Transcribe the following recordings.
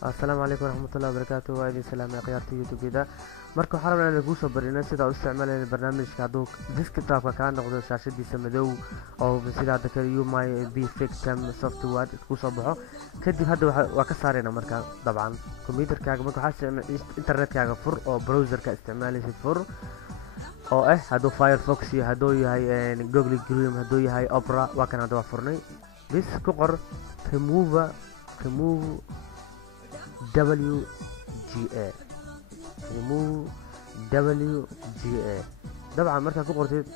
السلام عليكم ورحمة الله وبركاته. وإذن سلام يا قيارتي يوتيوب كده. marka waxaan rabnaa inaan kuusoo barino sida u isticmaalayna barnaamijka hadduu desktopka kaa noqdo shaashadiisa madow oo sida hadda kale UMI Victim software kusoo baxo kadib hadda waa ka saarayna marka dabcan computerkaaga marka waxaa internetkaaga fur oo browserka isticmaalaysid fur oo hadduu Firefox iyo hadduu yahay Google Chrome hadduu yahay Opera waa kan hadda waa furnay bis ku qor remove WGA طبعا marka ku qortid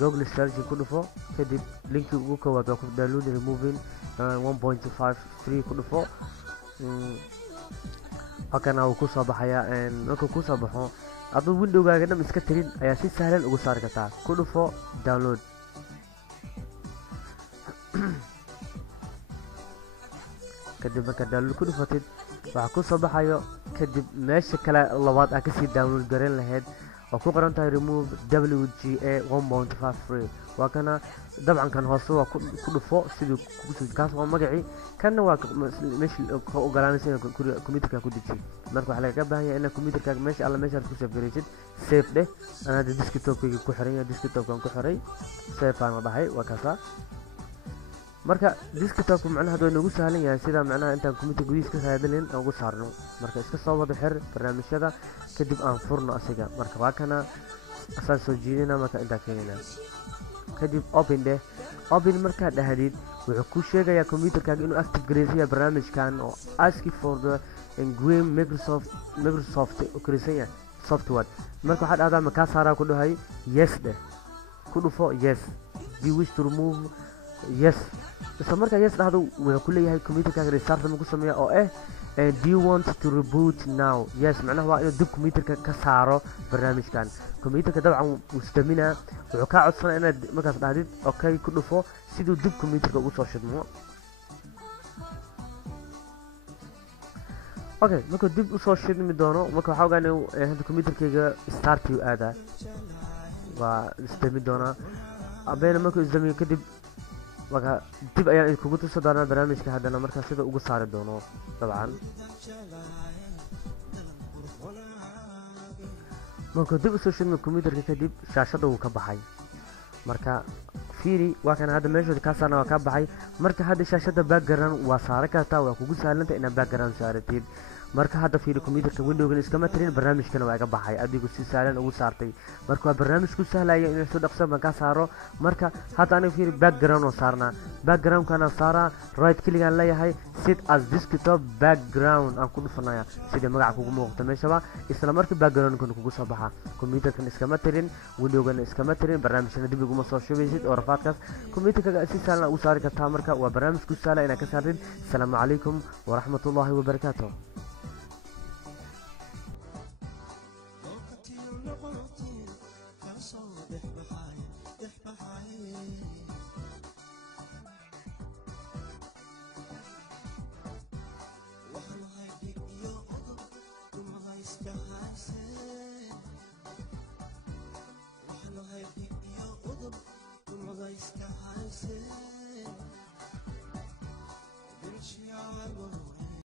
Google search ku dhufo kadib linki ugu koowaad waa ku download removing 1.5 free ku dhufo hakana uu ku soo baxaya marka ku soo baxo adoo windowgaaga dham iska tirin ayaa si sahlan ugu saari kartaa ku dhufo download kadib marka download ku dhufatid waxa ku soo baxayo kadib meesha kale labaad ka sii download garan lahayd oo ku qoran tahay remove WGA 1.5 free waa kana dabcan kan hoose waa ku dhufo sidoo kaas waa magaci kana waa meesha ku ogolaanaysa in computerka ku dejiyo marka waxa laga baahan yahay in computerka meesha alla meesha ku save gareysid save dheh ana desktopkayga ku xiran yahay desktopkan ku xiray save aan dhahay waa kaasa marka desktopku macnaha haduu nagu sahlan yahay sida macnaha intaan computer gudihiisa ka saadalin ugu saarno marka iska soo wada xir barnaamijyada kadib aan furno asiga marka waa kana asaan soo jiidina marka inta keenina kadib open marka dhahdid wuxuu ku sheegayaa computerkaaga inuu active gareeyo barnaamijkan oo ask for the Green Microsoft Creation software marka waxa dhahdaa ma ka saaraa ku dhahay yes dheh ku dhufo yes do you wish to remove yes isla markaa yes dhahdo wuxuu ku leeyahay computerkaaga restart ma ku sameeyaa oo do you want to reboot now yes macnaha waa inuu dib computerka ka saaro barnaamijkan computerka dabcan uu istamina wuxuu ka codsanaa inaad markaas dhahdid okay ku dhufo siduu dib computerka ugu soo shidmo okay marka dib u soo shidmi doono marka waxa ogaanay hadda computerkayga start uu aadaa waa istami doona abeena marka istami kadib waka dib ayaan kugu tuso doonaa barnaamijka hadana marka sida ugu saari doono dabcan marka dib u soo shidmo computerka kadib shaashada uu ka baxay marka fiiri waa kan hadda meesha ka saarna waa ka baxay marka hadda shaashada background waa saara kartaa waa kugu sahlanta inaad background saaratid marka hadda fiiri computerka windowgan iskama tirin barnaamijkana waa iga baxay adigu si sahlan ugu saartay marka waa barnaamij ku sahlaya inuu soo dhaqso ma ka saaro marka hadda aniga fiiri background oo saarna background kana saara right click aan leeyahay set as desktop background aan ku dhufanaya sida magaca kugu muuqata meeshaba isla markii background kan kugu soo baxa computerkan iskama tirin windowgan iskama tirin barnaamijkana dib ugu soo shubeysid oo rafaadkaas computerka si sahlan u saari kartaa marka waa barnaamij ku sahlan inaad ka saartid. Assalaamu calaykum wa rahmatullahi wa barakaatuh.